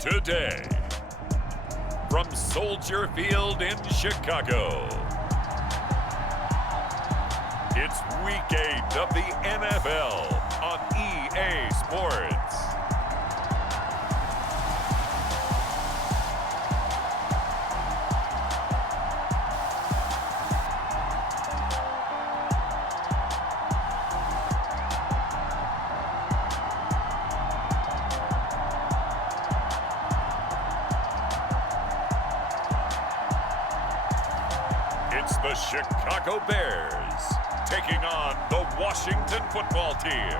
today. From Soldier Field in Chicago, it's Week 8 of the NFL on EA Sports. It's the Chicago Bears taking on the Washington football team.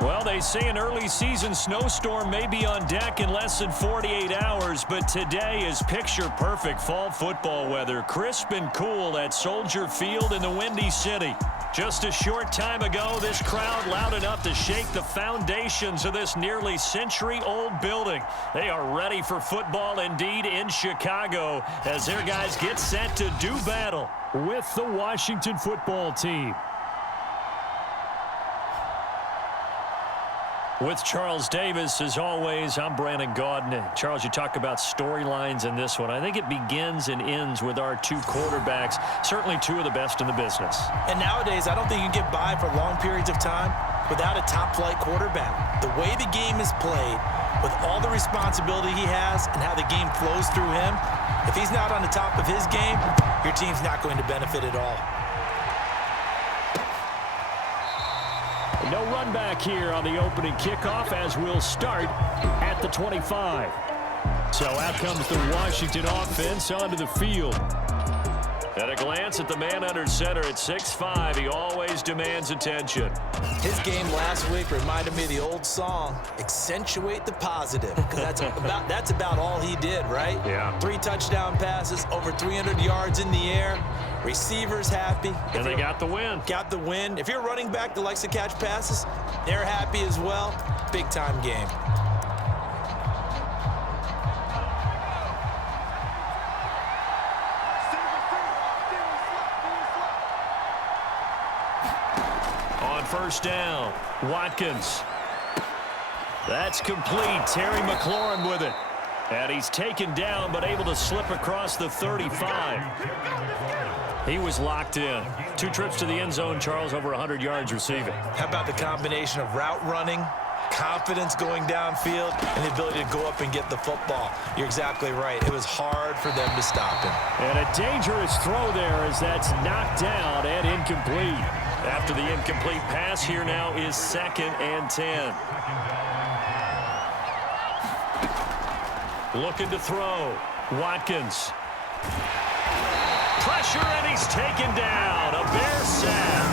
Well, they say an early season snowstorm may be on deck in less than 48 hours, but today is picture-perfect fall football weather. Crisp and cool at Soldier Field in the Windy City. Just a short time ago, this crowd loud enough to shake the foundations of this nearly century-old building. They are ready for football indeed in Chicago as their guys get set to do battle with the Washington football team. With Charles Davis, as always, I'm Brandon Gaudin. Charles, you talk about storylines in this one. I think it begins and ends with our two quarterbacks, certainly two of the best in the business. And nowadays, I don't think you can get by for long periods of time without a top-flight quarterback. The way the game is played, with all the responsibility he has and how the game flows through him, if he's not on the top of his game, your team's not going to benefit at all. No run back here on the opening kickoff as we'll start at the 25. So out comes the Washington offense onto the field. At a glance at the man under center at 6'5", he always demands attention. His game last week reminded me of the old song, Accentuate the Positive, because that's about all he did, right? Yeah. 3 touchdown passes, over 300 yards in the air. Receivers happy. And they got the win. Got the win. If you're a running back that likes to catch passes, they're happy as well. Big-time game. On first down, Watkins. That's complete. Terry McLaurin with it. And he's taken down, but able to slip across the 35. He was locked in. 2 trips to the end zone, Charles, over 100 yards receiving. How about the combination of route running, confidence going downfield, and the ability to go up and get the football? You're exactly right. It was hard for them to stop him. And a dangerous throw there as that's knocked down and incomplete. After the incomplete pass, here now is 2nd and 10. Looking to throw. Watkins. Pressure, and he's taken down. A Bear sack.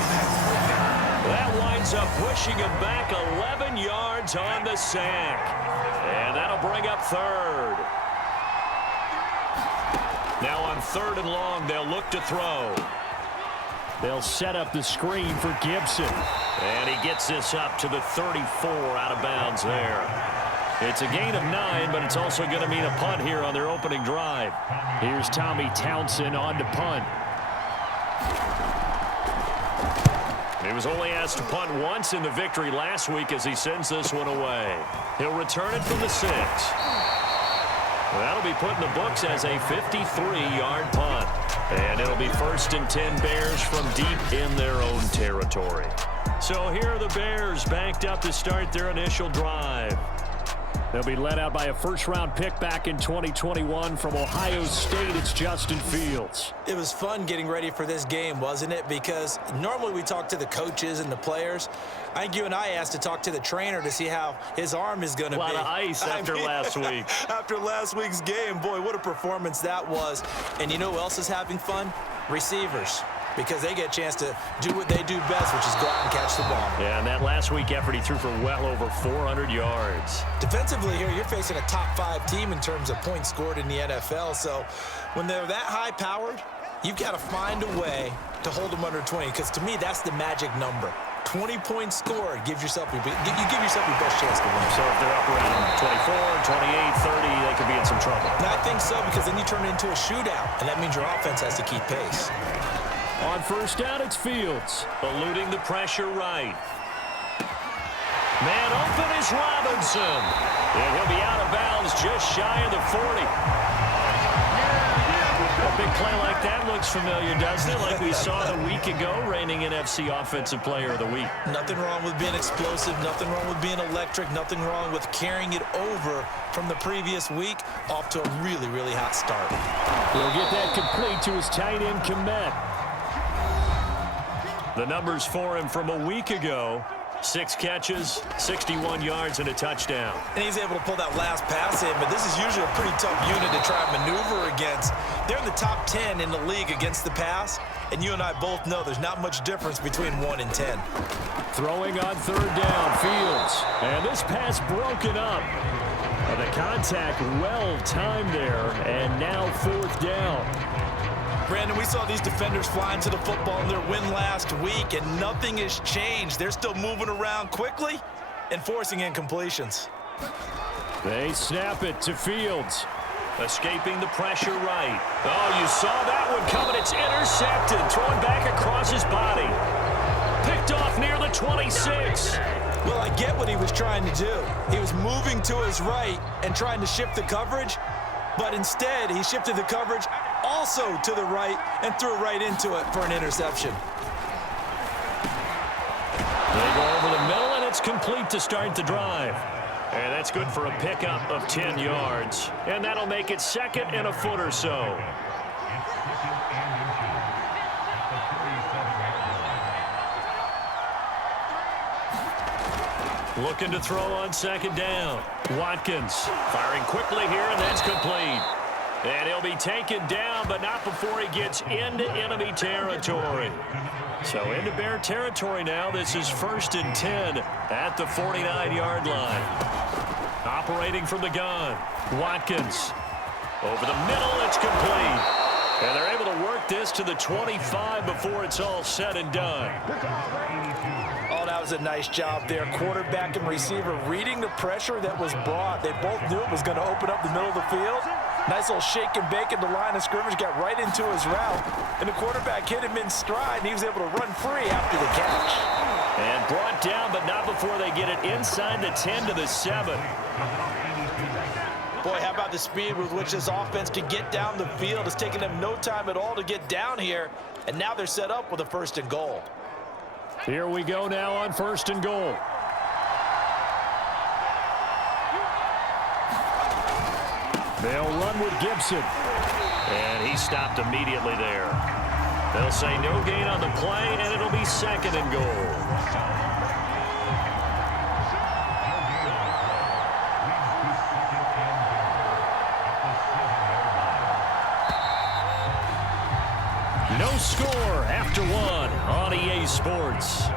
That winds up pushing him back 11 yards on the sack. And that'll bring up 3rd. Now on 3rd and long, they'll look to throw. They'll set up the screen for Gibson. And he gets this up to the 34 out of bounds there. It's a gain of 9, but it's also going to mean a punt here on their opening drive. Here's Tommy Townsend on to punt. He was only asked to punt once in the victory last week as he sends this one away. He'll return it from the 6. That'll be put in the books as a 53-yard punt. And it'll be 1st and 10 Bears from deep in their own territory. So here are the Bears banked up to start their initial drive. They'll be led out by a first-round pick back in 2021 from Ohio State. It's Justin Fields. It was fun getting ready for this game, wasn't it? Because normally we talk to the coaches and the players. I think you and I asked to talk to the trainer to see how his arm is going to be. A lot of ice after last week. After last week's game, boy, what a performance that was. And you know who else is having fun? Receivers. Because they get a chance to do what they do best, which is go out and catch the ball. Yeah, and that last week effort, he threw for well over 400 yards. Defensively here, you're facing a top 5 team in terms of points scored in the NFL. So when they're that high-powered, you've got to find a way to hold them under 20. Because to me, that's the magic number. 20 points scored gives yourself you give yourself your best chance to win. So if they're up around 24, 28, 30, they could be in some trouble. And I think so, because then you turn it into a shootout, and that means your offense has to keep pace. On first down, it's Fields. Eluding the pressure right. Man open, is Robinson. And he'll be out of bounds just shy of the 40. A big play like that looks familiar, doesn't it? Like we saw it a week ago, reigning NFC Offensive Player of the Week. Nothing wrong with being explosive, nothing wrong with being electric, nothing wrong with carrying it over from the previous week off to a really, really hot start. He'll get that complete to his tight end, Komet. The numbers for him from a week ago: 6 catches, 61 yards, and a touchdown. And he's able to pull that last pass in, but this is usually a pretty tough unit to try and maneuver against. They're in the top 10 in the league against the pass, and you and I both know there's not much difference between 1 and 10. Throwing on 3rd down, Fields. And this pass broken up. The contact well timed there, and now 4th down. Brandon, we saw these defenders flying to the football in their win last week, and nothing has changed. They're still moving around quickly and forcing incompletions. They snap it to Fields. Escaping the pressure right. Oh, you saw that one coming. It's intercepted. Thrown back across his body. Picked off near the 26. Well, I get what he was trying to do. He was moving to his right and trying to shift the coverage, but instead he shifted the coverage also to the right and threw right into it for an interception. They go over the middle, and it's complete to start the drive. And that's good for a pickup of 10 yards. And that'll make it 2nd and a foot or so. Looking to throw on 2nd down. Watkins firing quickly here, and that's complete. And he'll be taken down, but not before he gets into enemy territory. So into Bear territory now. This is 1st and 10 at the 49-yard line. Operating from the gun. Watkins. Over the middle, it's complete. And they're able to work this to the 25 before it's all said and done. Oh, that was a nice job there. Quarterback and receiver reading the pressure that was brought. They both knew it was going to open up the middle of the field. Nice little shake and bake at the line of scrimmage, got right into his route. And the quarterback hit him in stride, and he was able to run free after the catch. And brought down, but not before they get it inside the 10 to the 7. Boy, how about the speed with which this offense can get down the field? It's taken them no time at all to get down here, and now they're set up with a 1st and goal. Here we go now on 1st and goal. They'll run with Gibson. And he stopped immediately there. They'll say no gain on the play, and it'll be 2nd and goal. No score after 1 on EA Sports.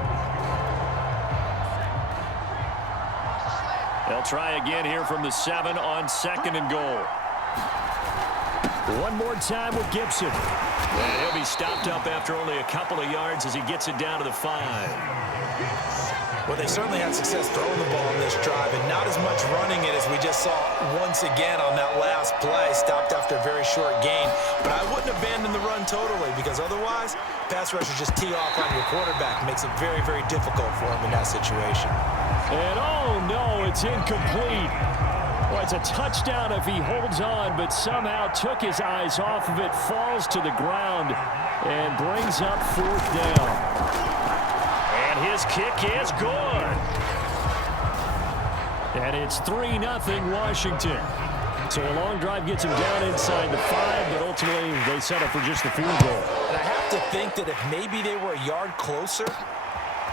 They'll try again here from the 7 on 2nd and goal. One more time with Gibson. And he'll be stopped up after only a couple of yards as he gets it down to the 5. Well, they certainly had success throwing the ball on this drive, and not as much running it as we just saw once again on that last play. Stopped after a very short gain. But I wouldn't abandon the run totally, because otherwise, pass rushers just tee off on your quarterback. Makes it very, very difficult for him in that situation. And oh no, it's incomplete. Well, it's a touchdown if he holds on, but somehow took his eyes off of it, falls to the ground, and brings up 4th down. And his kick is good. And it's 3-0 Washington. So a long drive gets him down inside the 5, but ultimately they set up for just the field goal. And I have to think that if maybe they were a yard closer,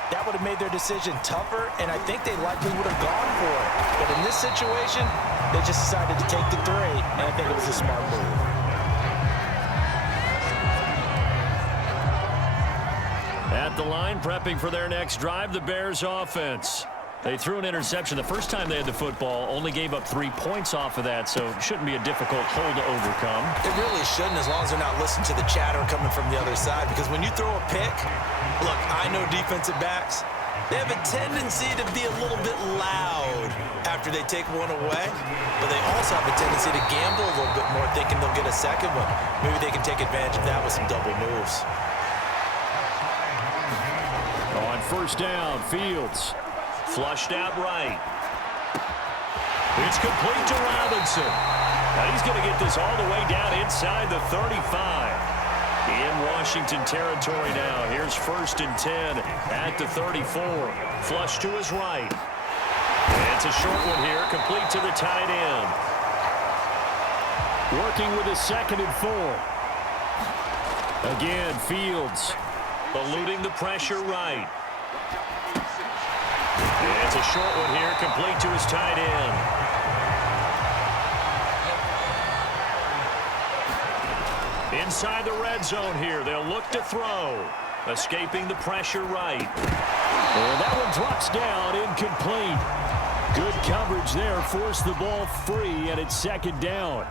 that would have made their decision tougher, and I think they likely would have gone for it. But in this situation, they just decided to take the 3, and I think it was a smart move. At the line, prepping for their next drive, the Bears offense. They threw an interception the first time they had the football, only gave up 3 points off of that, so it shouldn't be a difficult hole to overcome. It really shouldn't, as long as they're not listening to the chatter coming from the other side, because when you throw a pick, look, I know defensive backs, they have a tendency to be a little bit loud after they take one away, but they also have a tendency to gamble a little bit more, thinking they'll get a second one. Maybe they can take advantage of that with some double moves. On 1st down, Fields. Flushed out right. It's complete to Robinson. Now he's going to get this all the way down inside the 35. In Washington territory now. Here's 1st and 10 at the 34. Flush to his right. And it's a short one here, complete to the tight end. Working with his 2nd and 4. Again, Fields eluding the pressure right. And it's a short one here, complete to his tight end. Inside the red zone here, they'll look to throw. Escaping the pressure right. And that one drops down, incomplete. Good coverage there, forced the ball free, and it's 2nd down.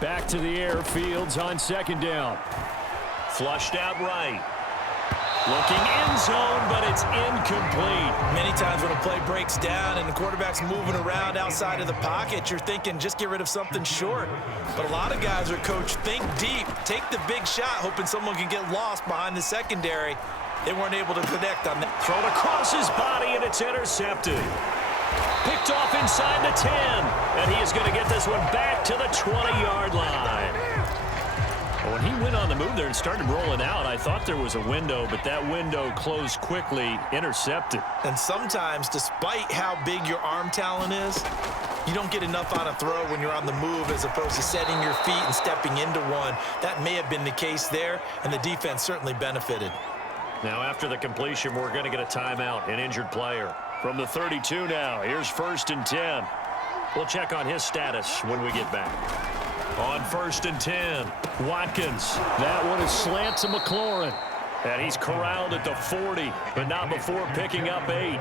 Back to the air, Fields on 2nd down. Flushed out right. Looking end zone, but it's incomplete. Many times when a play breaks down and the quarterback's moving around outside of the pocket, you're thinking just get rid of something short. But a lot of guys are coached, think deep, take the big shot, hoping someone can get lost behind the secondary. They weren't able to connect on that. Thrown across his body, and it's intercepted. Picked off inside the 10, and he is going to get this one back to the 20-yard line. When he went on the move there and started rolling out, I thought there was a window, but that window closed quickly, intercepted. And sometimes, despite how big your arm talent is, you don't get enough on a throw when you're on the move as opposed to setting your feet and stepping into one. That may have been the case there, and the defense certainly benefited. Now after the completion, we're going to get a timeout, an injured player. From the 32 now, here's 1st and 10. We'll check on his status when we get back. On 1st and 10, Watkins. That one is slant to McLaurin. And he's corralled at the 40, but not before picking up 8.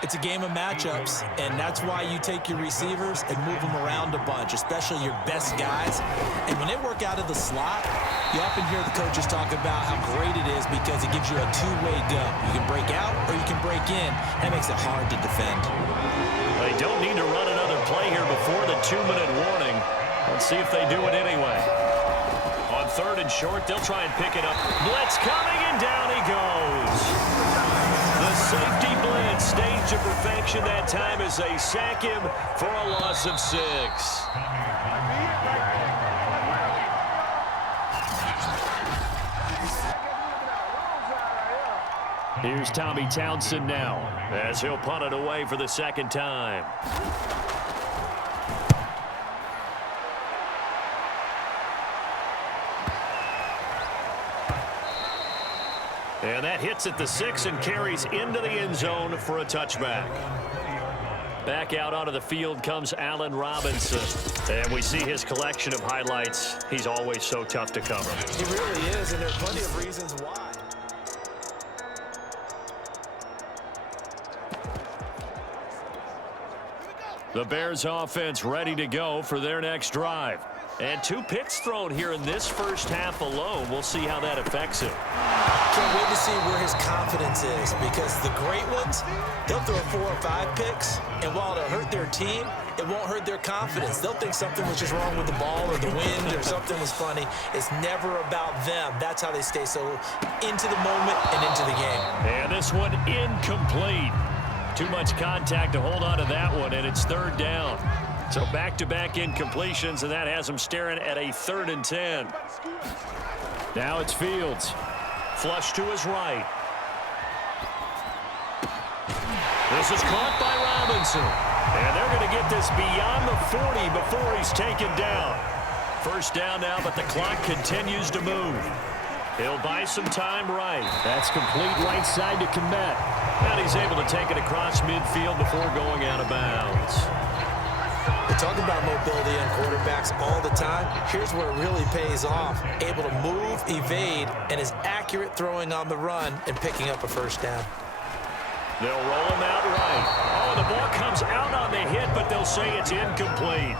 It's a game of matchups, and that's why you take your receivers and move them around a bunch, especially your best guys. And when they work out of the slot, you often hear the coaches talk about how great it is because it gives you a two-way go. You can break out or you can break in. That makes it hard to defend. They don't need to run another play here before the 2-minute warning. Let's see if they do it anyway. On 3rd and short, they'll try and pick it up. Blitz coming, and down he goes. The safety blitz staged to perfection that time as they sack him for a loss of 6. Here's Tommy Townsend now as he'll punt it away for the 2nd time. And that hits at the 6 and carries into the end zone for a touchback. Back out onto the field comes Allen Robinson. And we see his collection of highlights. He's always so tough to cover. He really is, and there are plenty of reasons why. The Bears offense ready to go for their next drive. And 2 picks thrown here in this first half alone. We'll see how that affects him. Can't wait to see where his confidence is, because the great ones, they'll throw 4 or 5 picks, and while it'll hurt their team, it won't hurt their confidence. They'll think something was just wrong with the ball or the wind or something was funny. It's never about them. That's how they stay so into the moment and into the game. And this one incomplete. Too much contact to hold on to that one, and it's 3rd down. So back-to-back incompletions, and that has them staring at a 3rd and 10. Now it's Fields. Flush to his right. This is caught by Robinson. And they're going to get this beyond the 40 before he's taken down. 1st down now, but the clock continues to move. He'll buy some time right. That's complete right side to Kmet. And he's able to take it across midfield before going out of bounds. We talk about mobility on quarterbacks all the time. Here's where it really pays off. Able to move, evade, and is accurate throwing on the run and picking up a 1st down. They'll roll him out right. Oh, the ball comes out on the hit, but they'll say it's incomplete.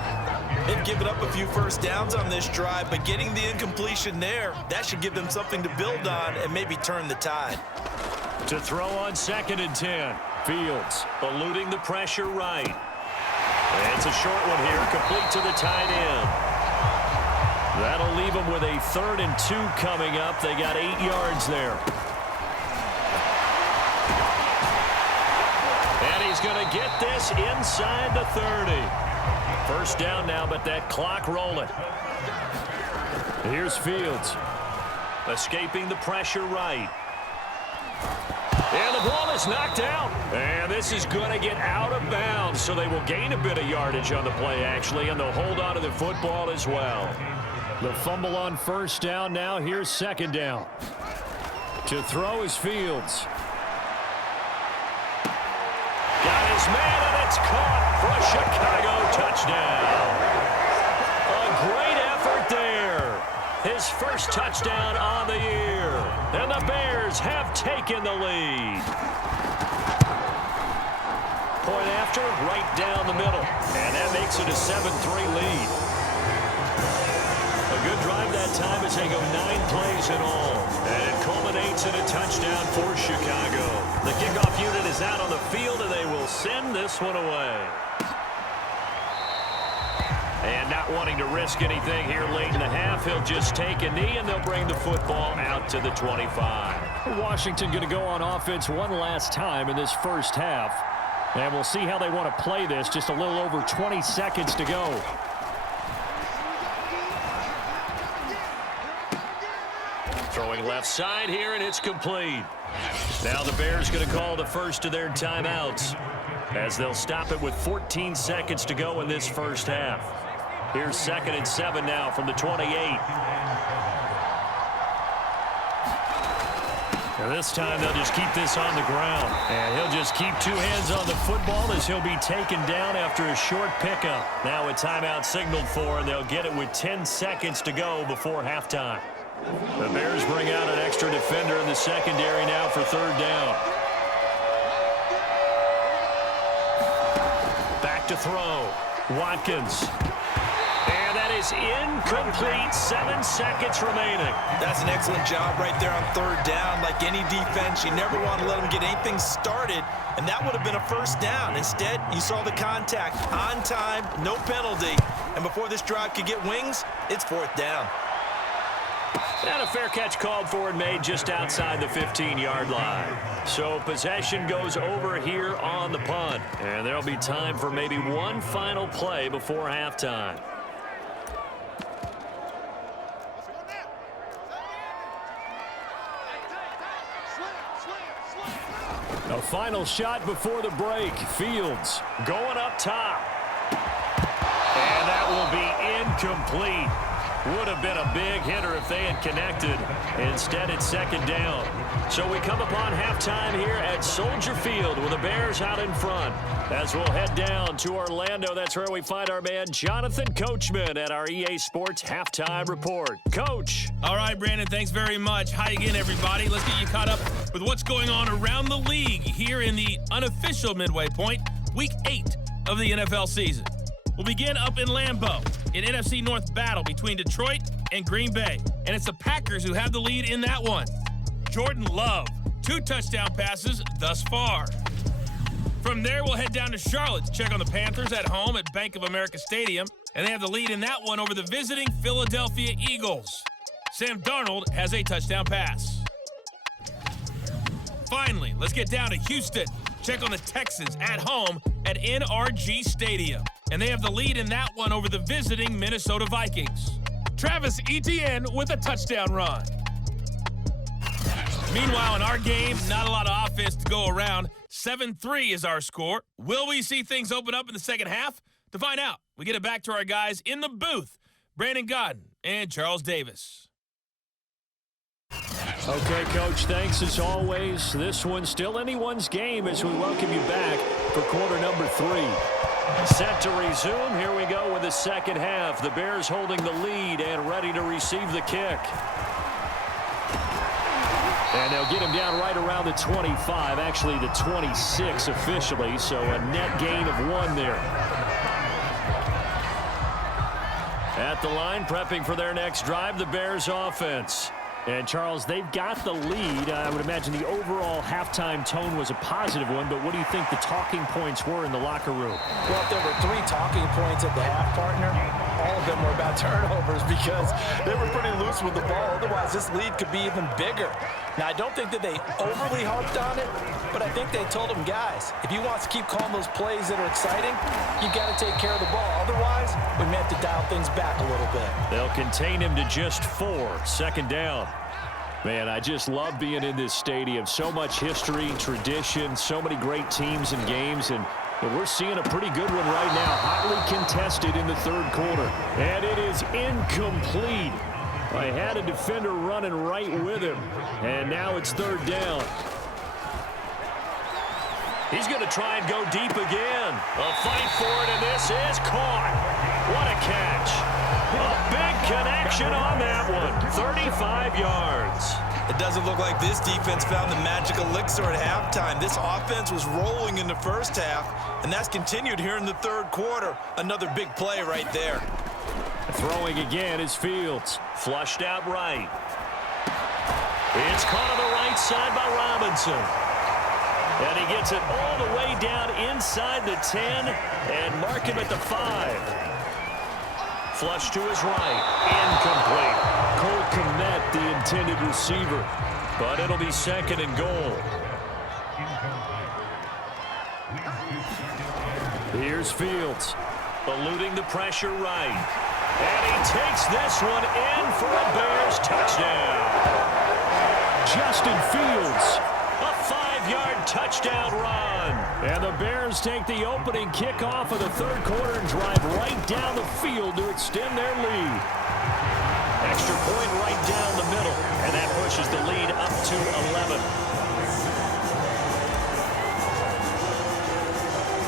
They've given up a few 1st downs on this drive, but getting the incompletion there, that should give them something to build on and maybe turn the tide. To throw on 2nd and 10. Fields eluding the pressure right. It's a short one here, complete to the tight end. That'll leave them with a 3rd and 2 coming up. They got 8 yards there. And he's going to get this inside the 30. First down now, but that clock rolling. Here's Fields. Escaping the pressure right. And the ball is knocked out. And this is going to get out of bounds, so they will gain a bit of yardage on the play, actually, and they'll hold on to the football as well. The fumble on first down now. Here's second down. To throw is Fields. Got his man, and it's caught for a Chicago touchdown. A great effort there. His first touchdown on the year. And the Bears have taken the lead. Point after, right down the middle. And that makes it a 7-3 lead. A good drive that time as they go 9 plays in all. And it culminates in a touchdown for Chicago. The kickoff unit is out on the field, and they will send this one away. And not wanting to risk anything here late in the half, he'll just take a knee, and they'll bring the football out to the 25. Washington going to go on offense one last time in this first half. And we'll see how they want to play this. Just a little over 20 seconds to go. Throwing left side here, and it's complete. Now the Bears going to call the first of their timeouts, as they'll stop it with 14 seconds to go in this first half. Here's 2nd and 7 now from the 28. And this time they'll just keep this on the ground. And he'll just keep 2 hands on the football as he'll be taken down after a short pickup. Now a timeout signaled for, and they'll get it with 10 seconds to go before halftime. The Bears bring out an extra defender in the secondary now for 3rd down. Back to throw. Watkins. And that is incomplete. 7 seconds remaining. That's an excellent job right there on 3rd down. Like any defense, you never want to let them get anything started, and that would have been a first down. Instead, you saw the contact on time, no penalty, and before this drive could get wings, it's 4th down. And a fair catch called for and made just outside the 15-yard line. So possession goes over here on the punt. And there'll be time for maybe one final play before halftime. A final shot before the break. Fields going up top. And that will be incomplete. Would have been a big hitter if they had connected. Instead, it's 2nd down. So we come upon halftime here at Soldier Field with the Bears out in front. As we'll head down to Orlando, that's where we find our man Jonathan Coachman at our EA Sports Halftime Report. Coach. All right, Brandon, thanks very much. Hi again, everybody. Let's get you caught up with what's going on around the league here in the unofficial midway point, Week 8 of the NFL season. We'll begin up in Lambeau, an NFC North battle between Detroit and Green Bay. And it's the Packers who have the lead in that one. Jordan Love, 2 touchdown passes thus far. From there, we'll head down to Charlotte to check on the Panthers at home at Bank of America Stadium. And they have the lead in that one over the visiting Philadelphia Eagles. Sam Darnold has a touchdown pass. Finally, let's get down to Houston. Check on the Texans at home at NRG Stadium. And they have the lead in that one over the visiting Minnesota Vikings. Travis Etienne with a touchdown run. Meanwhile, in our game, not a lot of offense to go around. 7-3 is our score. Will we see things open up in the second half? To find out, we get it back to our guys in the booth, Brandon Godden and Charles Davis. Okay, Coach, thanks as always. This one's still anyone's game as we welcome you back for quarter number 3. Set to resume. Here we go with the second half. The Bears holding the lead and ready to receive the kick. And they'll get him down right around the 25, actually the 26 officially, so a net gain of 1 there. At the line, prepping for their next drive, the Bears offense. And, Charles, they've got the lead. I would imagine the overall halftime tone was a positive one, but what do you think the talking points were in the locker room? Well, if there were 3 talking points at the half, partner, all of them were about turnovers because they were pretty loose with the ball. Otherwise, this lead could be even bigger. Now, I don't think that they overly harped on it, but I think they told them, guys, if you want to keep calling those plays that are exciting, you got to take care of the ball. Otherwise, we may have to dial things back a little bit. They'll contain him to just 4. Second down. Man, I just love being in this stadium. So much history, tradition, so many great teams and games, and we're seeing a pretty good one right now. Hotly contested in the third quarter. And it is incomplete. I had a defender running right with him, and now it's third down. He's going to try and go deep again. A fight for it, and this is caught. What a catch. A big connection on that one. 35 yards. It doesn't look like this defense found the magic elixir at halftime. This offense was rolling in the first half, and that's continued here in the third quarter. Another big play right there. Throwing again is Fields. Flushed out right. It's caught on the right side by Robinson. And he gets it all the way down inside the 10 and mark him at the 5. Flush to his right. Incomplete. Cole Kmet, the intended receiver. But it'll be second and goal. Here's Fields. Eluding the pressure right. And he takes this one in for a Bears touchdown. Justin Fields. A 5-yard touchdown run. And the Bears take the opening kickoff of the third quarter and drive right down the field to extend their lead. Extra point right down the middle. And that pushes the lead up to 11.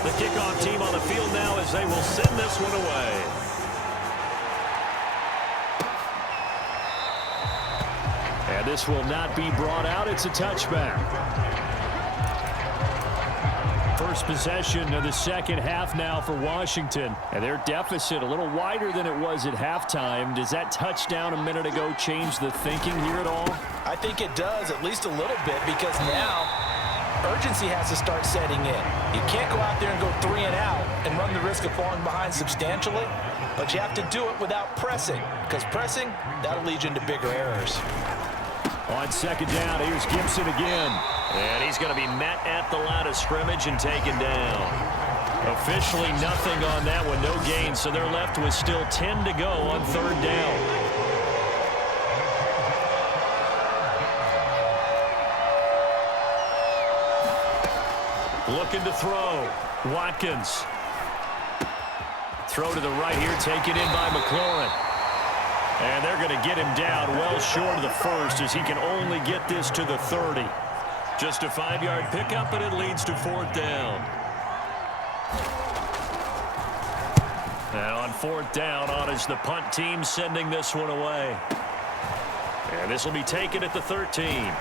The kickoff team on the field now as they will send this one away. And this will not be brought out. It's a touchback. First possession of the second half now for Washington. And their deficit a little wider than it was at halftime. Does that touchdown a minute ago change the thinking here at all? I think it does, at least a little bit, because now urgency has to start setting in. You can't go out there and go 3 and out and run the risk of falling behind substantially, but you have to do it without pressing, because pressing, that'll lead you into bigger errors. On second down, here's Gibson again. And he's going to be met at the line of scrimmage and taken down. Officially nothing on that one, no gain, so they're left with still 10 to go on third down. Looking to throw. Watkins. Throw to the right here, taken in by McLaurin. And they're going to get him down well short of the first as he can only get this to the 30. Just a 5-yard pickup, but it leads to fourth down. And on fourth down, on is the punt team sending this one away. And this will be taken at the 13.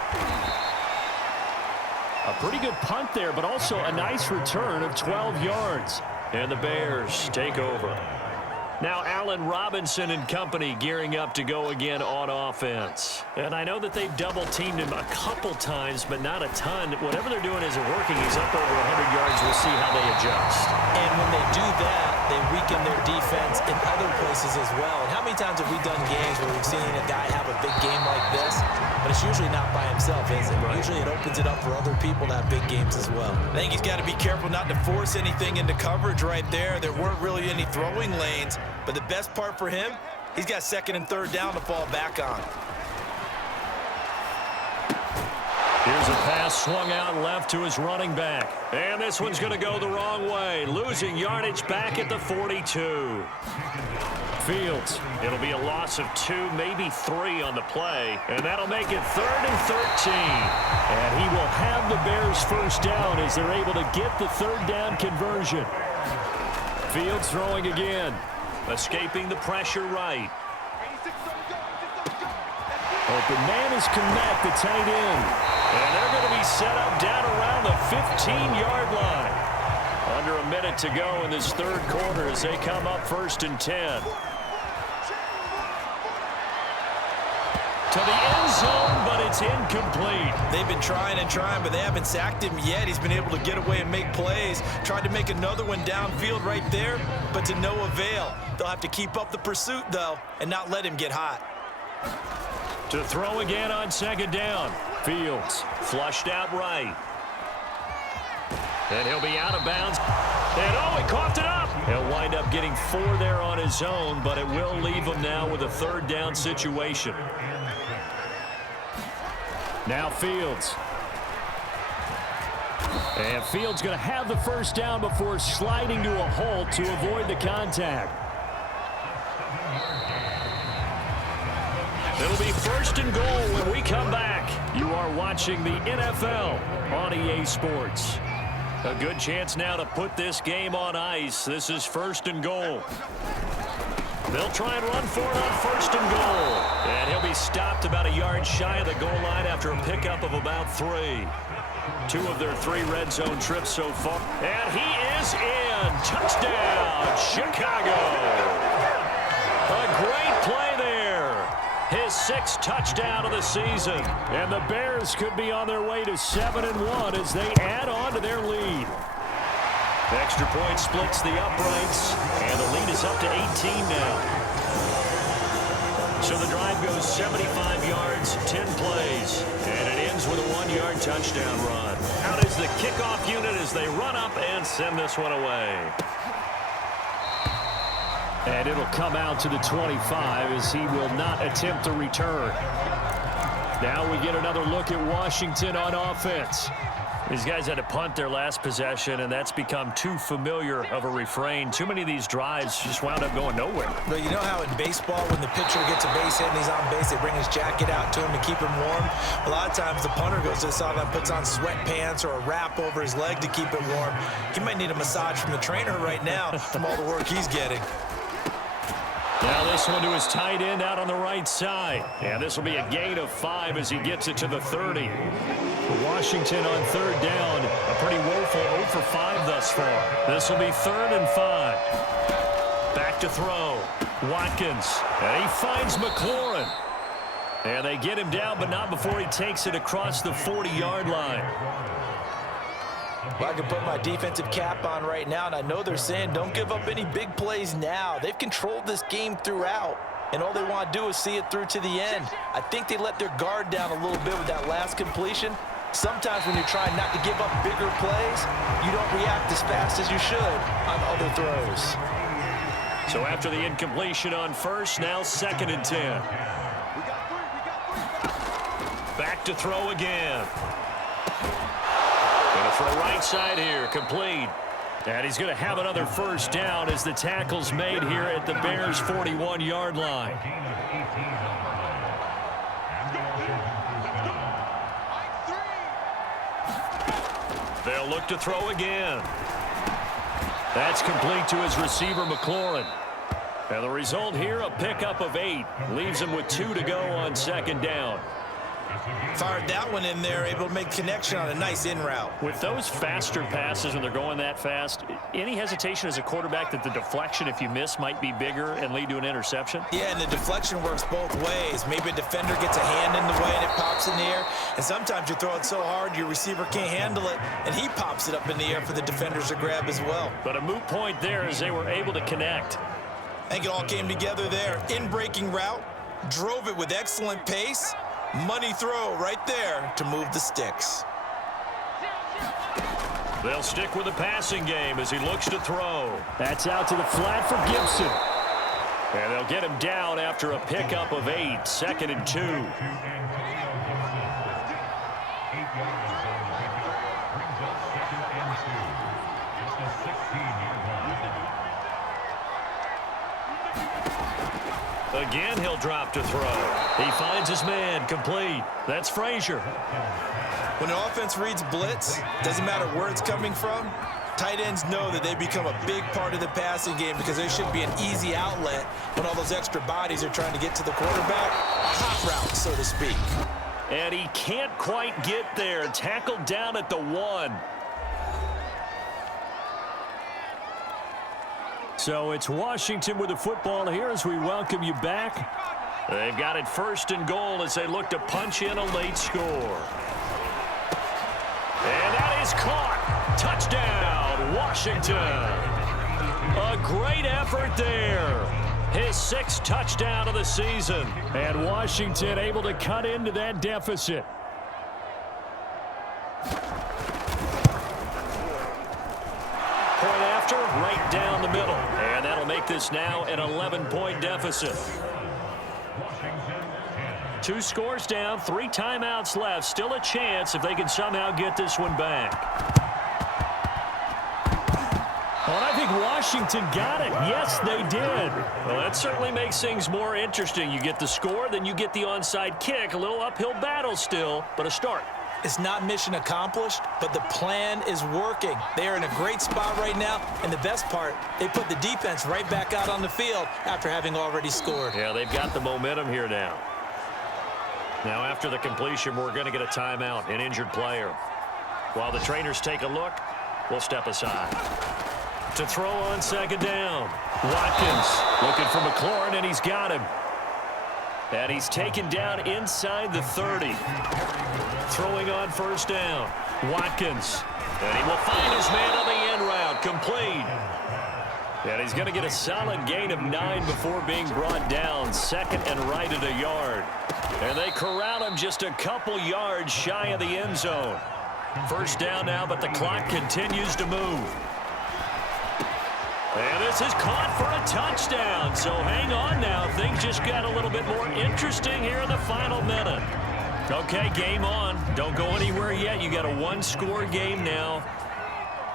A pretty good punt there, but also a nice return of 12 yards. And the Bears take over. Now Allen Robinson and company gearing up to go again on offense. And I know that they've double-teamed him a couple times, but not a ton. Whatever they're doing isn't working. He's up over 100 yards. We'll see how they adjust. And when they do that, they weaken their defense in other places as well. And how many times have we done games where we've seen a guy have a big game like this, but it's usually not by himself, is it? Right. Usually it opens it up for other people to have big games as well. I think he's got to be careful not to force anything into coverage right there. There weren't really any throwing lanes. But the best part for him, he's got second and third down to fall back on. Here's a pass swung out left to his running back. And this one's going to go the wrong way. Losing yardage back at the 42. Fields. It'll be a loss of 2, maybe 3 on the play. And that'll make it 3rd and 13. And he will have the Bears first down as they're able to get the third down conversion. Fields throwing again. Escaping the pressure right. Open man is Kmet, the tight end. And they're going to be set up down around the 15-yard line. Under a minute to go in this third quarter as they come up 1st and 10. to the end zone, but it's incomplete. They've been trying and trying, but they haven't sacked him yet. He's been able to get away and make plays. Tried to make another one downfield right there, but to no avail. They'll have to keep up the pursuit, though, and not let him get hot. To throw again on second down. Fields flushed out right. And he'll be out of bounds. And he coughed it up. He'll wind up getting 4 there on his own, but it will leave him now with a third down situation. Now Fields. And Fields going to have the first down before sliding to a halt to avoid the contact. It'll be first and goal when we come back. You are watching the NFL on EA Sports. A good chance now to put this game on ice. This is first and goal. They'll try and run for it on first and goal. And he'll be stopped about a yard shy of the goal line after a pickup of about 3. 2 of their 3 red zone trips so far. And he is in. Touchdown, Chicago. A great play there. His 6th touchdown of the season. And the Bears could be on their way to 7-1 as they add on to their lead. The extra point splits the uprights, and the lead is up to 18 now. So the drive goes 75 yards, 10 plays, and it ends with a 1-yard touchdown run. Out is the kickoff unit as they run up and send this one away. And it'll come out to the 25 as he will not attempt to return. Now we get another look at Washington on offense. These guys had to punt their last possession, and that's become too familiar of a refrain. Too many of these drives just wound up going nowhere. But you know how in baseball, when the pitcher gets a base hit and he's on base, they bring his jacket out to him to keep him warm? A lot of times the punter goes to the sideline, puts on sweatpants or a wrap over his leg to keep it warm. He might need a massage from the trainer right now from all the work he's getting. Now this one to his tight end out on the right side. And this will be a gain of 5 as he gets it to the 30. Washington on third down. A pretty woeful 0 for 5 thus far. This will be 3rd and 5. Back to throw. Watkins. And he finds McLaurin. And they get him down, but not before he takes it across the 40-yard line. Well, I can put my defensive cap on right now, and I know they're saying don't give up any big plays now. They've controlled this game throughout, and all they want to do is see it through to the end. I think they let their guard down a little bit with that last completion. Sometimes when you're trying not to give up bigger plays, you don't react as fast as you should on other throws. So after the incompletion on first, now 2nd and 10. Back to throw again. Going to throw right side here, complete. And he's going to have another first down as the tackle's made here at the Bears' 41-yard line. They'll look to throw again. That's complete to his receiver, McLaurin. And the result here, a pickup of 8. Leaves him with 2 to go on 2nd down. Fired that one in there, able to make connection on a nice in route. With those faster passes when they're going that fast, any hesitation as a quarterback that the deflection, if you miss, might be bigger and lead to an interception? Yeah, and the deflection works both ways. Maybe a defender gets a hand in the way and it pops in the air. And sometimes you throw it so hard your receiver can't handle it, and he pops it up in the air for the defenders to grab as well. But a moot point there as they were able to connect. I think it all came together there. In-breaking route, drove it with excellent pace. Money throw right there to move the sticks. They'll stick with the passing game as he looks to throw. That's out to the flat for Gibson. And they'll get him down after a pickup of 8, 2nd and 2. Again, he'll drop to throw. He finds his man, complete. That's Frazier. When an offense reads blitz, doesn't matter where it's coming from, tight ends know that they become a big part of the passing game because there should be an easy outlet when all those extra bodies are trying to get to the quarterback. A hot route, so to speak. And he can't quite get there. Tackled down at the 1. So it's Washington with the football here as we welcome you back. They've got it 1st and goal as they look to punch in a late score. And that is caught. Touchdown, Washington. A great effort there. His 6th touchdown of the season. And Washington able to cut into that deficit. Point after, right down the middle. And that'll make this now an 11-point deficit. 2 scores down, 3 timeouts left. Still a chance if they can somehow get this one back. Well, I think Washington got it. Yes, they did. Well, that certainly makes things more interesting. You get the score, then you get the onside kick. A little uphill battle still, but a start. It's not mission accomplished, but the plan is working. They are in a great spot right now, and the best part, they put the defense right back out on the field after having already scored. Yeah, they've got the momentum here now. Now, after the completion, we're going to get a timeout, an injured player. While the trainers take a look, we'll step aside. To throw on 2nd down. Watkins looking for McLaurin, and he's got him. And he's taken down inside the 30. Throwing on 1st down. Watkins. And he will find his man on the end route. Complete. And he's going to get a solid gain of 9 before being brought down. 2nd and right at a yard. And they corral him just a couple yards shy of the end zone. 1st down now, but the clock continues to move. And this is caught for a touchdown. So hang on now. Things just got a little bit more interesting here in the final minute. Okay, game on. Don't go anywhere yet. You got a 1-score game now.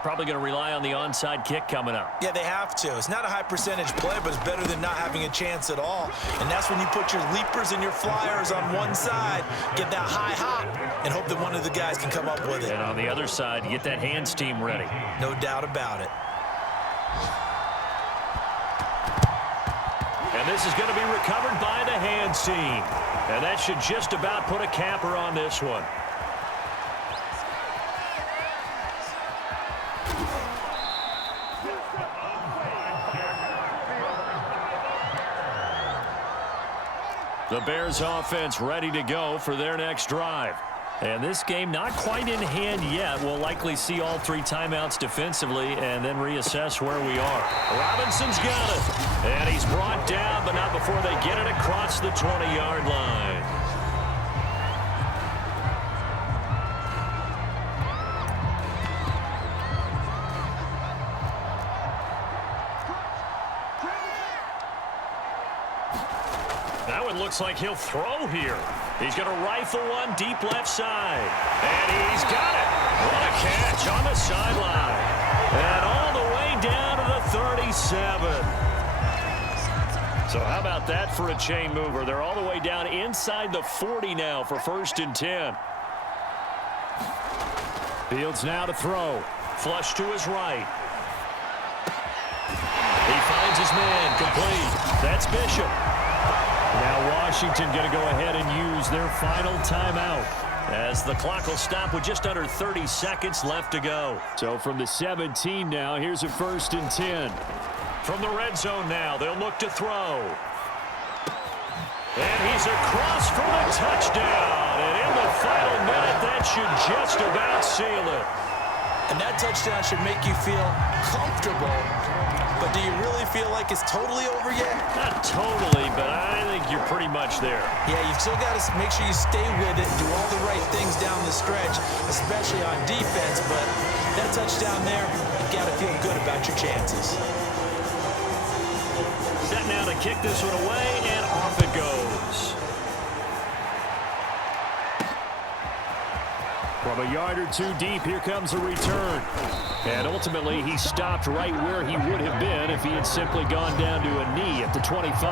Probably going to rely on the onside kick coming up. Yeah, they have to. It's not a high percentage play, but it's better than not having a chance at all. And that's when you put your leapers and your flyers on one side, get that high hop, and hope that one of the guys can come up with it. And on the other side, you get that hands team ready. No doubt about it. And this is going to be recovered by the hands team. And that should just about put a capper on this one. The Bears offense ready to go for their next drive. And this game not quite in hand yet. We'll likely see all 3 timeouts defensively and then reassess where we are. Robinson's got it. And he's brought down, but not before they get it across the 20-yard line. That one looks like he'll throw here. He's going to rifle one deep left side. And he's got it. What a catch on the sideline. And all the way down to the 37. So how about that for a chain mover? They're all the way down inside the 40 now for 1st and 10. Fields now to throw. Flush to his right. He finds his man. Complete. That's Bishop. Now Washington going to go ahead and use their final timeout as the clock will stop with just under 30 seconds left to go. So from the 17 now, here's a 1st and 10. From the red zone now, they'll look to throw. And he's across for the touchdown. And in the final minute, that should just about seal it. And that touchdown should make you feel comfortable. But do you really feel like it's totally over yet? Not totally, but I think you're pretty much there. Yeah, you've still got to make sure you stay with it, do all the right things down the stretch, especially on defense. But that touchdown there, you've got to feel good about your chances. Set now to kick this one away, and off it goes. From a yard or 2 deep, here comes a return. And ultimately, he stopped right where he would have been if he had simply gone down to a knee at the 25.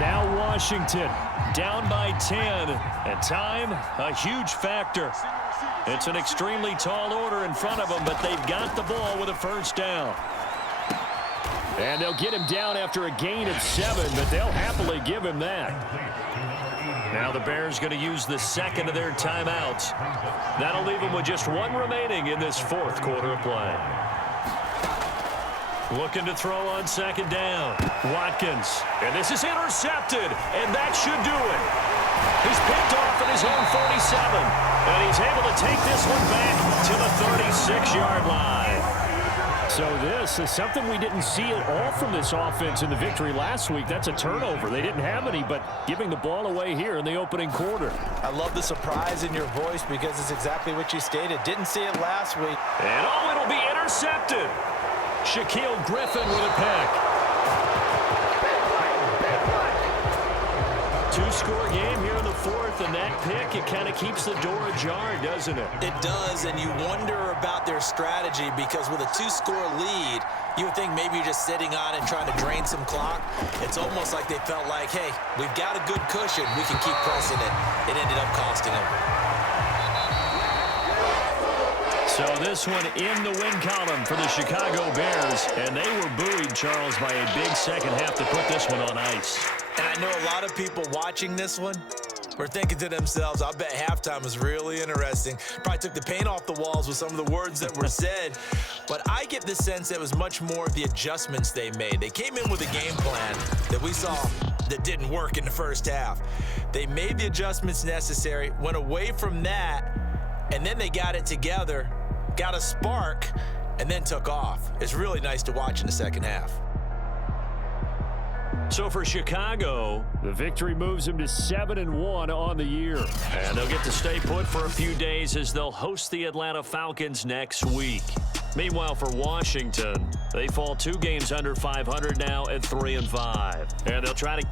Now Washington down by 10. And time, a huge factor. It's an extremely tall order in front of them, but they've got the ball with a 1st down. And they'll get him down after a gain of 7, but they'll happily give him that. Now the Bears going to use the 2nd of their timeouts. That'll leave them with just 1 remaining in this 4th quarter of play. Looking to throw on second down. Watkins. And this is intercepted. And that should do it. He's picked off at his own 47. And he's able to take this one back to the 36-yard line. So this is something we didn't see at all from this offense in the victory last week. That's a turnover. They didn't have any, but giving the ball away here in the opening quarter. I love the surprise in your voice because it's exactly what you stated. Didn't see it last week. And it'll be intercepted. Shaquille Griffin with a pick. Two-score game here in the fourth, and that pick, it kind of keeps the door ajar, doesn't it? It does, and you wonder about their strategy because with a two-score lead, you would think maybe you're just sitting on it trying to drain some clock. It's almost like they felt like, hey, we've got a good cushion. We can keep pressing it. It ended up costing them. So this one in the win column for the Chicago Bears, and they were buoyed, Charles, by a big second half to put this one on ice. And I know a lot of people watching this one were thinking to themselves, I bet halftime was really interesting. Probably took the paint off the walls with some of the words that were said. But I get the sense that it was much more of the adjustments they made. They came in with a game plan that we saw that didn't work in the first half. They made the adjustments necessary, went away from that, and then they got it together, got a spark, and then took off. It's really nice to watch in the second half. So for Chicago, the victory moves them to 7-1 on the year. And they'll get to stay put for a few days as they'll host the Atlanta Falcons next week. Meanwhile, for Washington, they fall 2 games under 500 now at 3-5. And they'll try to